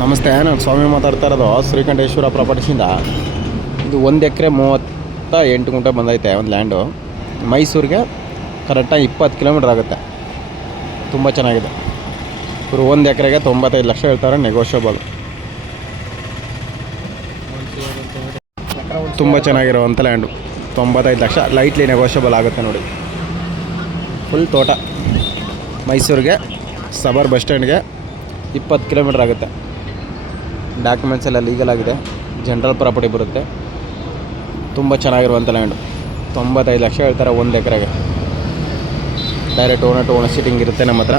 ನಮಸ್ತೆ, ನಾನು ಸ್ವಾಮಿ ಮಾತಾಡ್ತಾ ಇರೋದು ಶ್ರೀಕಂಠೇಶ್ವರ ಪ್ರಾಪರ್ಟೀಸಿಂದ. ಇದು 1 ಎಕರೆ 38 ಗುಂಟೆ ಬಂದೈತೆ ಒಂದು ಲ್ಯಾಂಡು. ಮೈಸೂರಿಗೆ ಕರೆಕ್ಟಾಗಿ 20 ಕಿಲೋಮೀಟ್ರ್ ಆಗುತ್ತೆ. ತುಂಬ ಚೆನ್ನಾಗಿದೆ. ಇವರು 1 ಎಕರೆಗೆ 95 ಲಕ್ಷ ಹೇಳ್ತಾರೆ, ನೆಗೋಷಿಯಬಲ್. ತುಂಬ ಚೆನ್ನಾಗಿರುವಂಥ ಲ್ಯಾಂಡು. 95 ಲಕ್ಷ ಲೈಟ್ಲಿ ನೆಗೋಷಿಯಬಲ್ ಆಗುತ್ತೆ ನೋಡಿ. ಫುಲ್ ತೋಟ. ಮೈಸೂರಿಗೆ ಸಬರ್ ಬಸ್ ಸ್ಟ್ಯಾಂಡ್ಗೆ 20 ಕಿಲೋಮೀಟ್ರ್ ಆಗುತ್ತೆ. ಡಾಕ್ಯುಮೆಂಟ್ಸ್ ಎಲ್ಲ ಲೀಗಲ್ ಆಗಿದೆ. ಜನರಲ್ ಪ್ರಾಪರ್ಟಿ ಬರುತ್ತೆ. ತುಂಬ ಚೆನ್ನಾಗಿರುವಂಥ ಲ್ಯಾಂಡು. 95 ಲಕ್ಷ ಹೇಳ್ತಾರೆ 1 ಎಕರೆಗೆ. Direct owner to owner seating ಇರುತ್ತೆ. ನಮ್ಮ ಹತ್ರ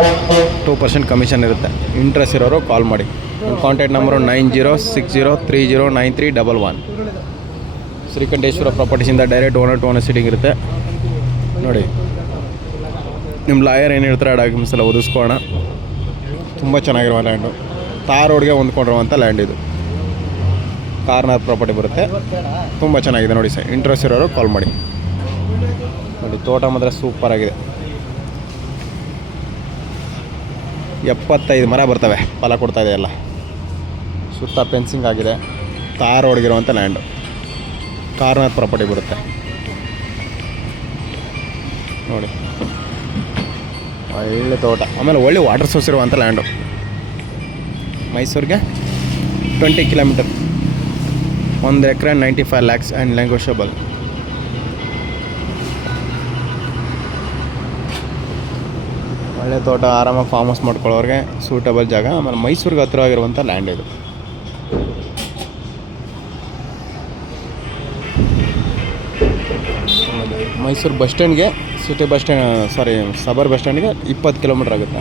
2% ಕಮಿಷನ್ ಇರುತ್ತೆ. ಇಂಟ್ರೆಸ್ಟ್ ಇರೋರು ಕಾಲ್ ಮಾಡಿ. Contact number 9060309311. ಶ್ರೀಕಂಠೇಶ್ವರ ಪ್ರಾಪರ್ಟೀಸಿಂದ direct owner to owner seating ಇರುತ್ತೆ ನೋಡಿ. ನಿಮ್ಮ ಲಾಯರ್ ಏನು ಹೇಳ್ತಾರೆ ಡಾಕ್ಯುಮೆಂಟ್ಸ್ ಎಲ್ಲ ಒದಿಸ್ಕೋಣ. ತುಂಬ ಚೆನ್ನಾಗಿರುವ ಲ್ಯಾಂಡು. ತಾರ್ ರೋಡ್ಗೆ ಹೊಂದ್ಕೊಂಡಿರುವಂಥ ಲ್ಯಾಂಡ್ ಇದು. ಕಾರ್ನರ್ ಪ್ರಾಪರ್ಟಿ ಬರುತ್ತೆ. ತುಂಬ ಚೆನ್ನಾಗಿದೆ ನೋಡಿ ಸರ್. ಇಂಟ್ರೆಸ್ಟ್ ಇರೋರು ಕಾಲ್ ಮಾಡಿ ನೋಡಿ. ತೋಟ ಮಾತ್ರ ಸೂಪರ್ ಆಗಿದೆ. 75 ಮರ ಬರ್ತವೆ. ಫಲ ಕೊಡ್ತಾಯಿದೆ ಎಲ್ಲ. ಸುತ್ತ ಫೆನ್ಸಿಂಗ್ ಆಗಿದೆ. ತಾರ್ ರೋಡ್ಗಿರುವಂಥ ಲ್ಯಾಂಡು. ಕಾರ್ನರ್ ಪ್ರಾಪರ್ಟಿ ಬರುತ್ತೆ ನೋಡಿ. ಒಳ್ಳೆ ತೋಟ. ಆಮೇಲೆ ಒಳ್ಳೆ ವಾಟರ್ ಸೋರ್ಸ್ ಇರುವಂಥ ಲ್ಯಾಂಡು. ಮೈಸೂರಿಗೆ 20 kilometre. 1 acre 95 lakhs and negotiable. ಒಳ್ಳೆ ತೋಟ. ಆರಾಮಾಗಿ ಫಾರ್ಮ್ ಹೌಸ್ ಮಾಡ್ಕೊಳ್ಳೋರಿಗೆ ಸೂಟಬಲ್ ಜಾಗ. ಆಮೇಲೆ ಮೈಸೂರಿಗೆ ಹತ್ತಿರವಾಗಿರುವಂಥ ಲ್ಯಾಂಡ್ ಇದು. ಮೈಸೂರು ಬಸ್ ಸ್ಟ್ಯಾಂಡ್ಗೆ ಸಬರ್ ಬಸ್ ಸ್ಟ್ಯಾಂಡ್ಗೆ 20 ಕಿಲೋಮೀಟ್ರ್ ಆಗುತ್ತೆ.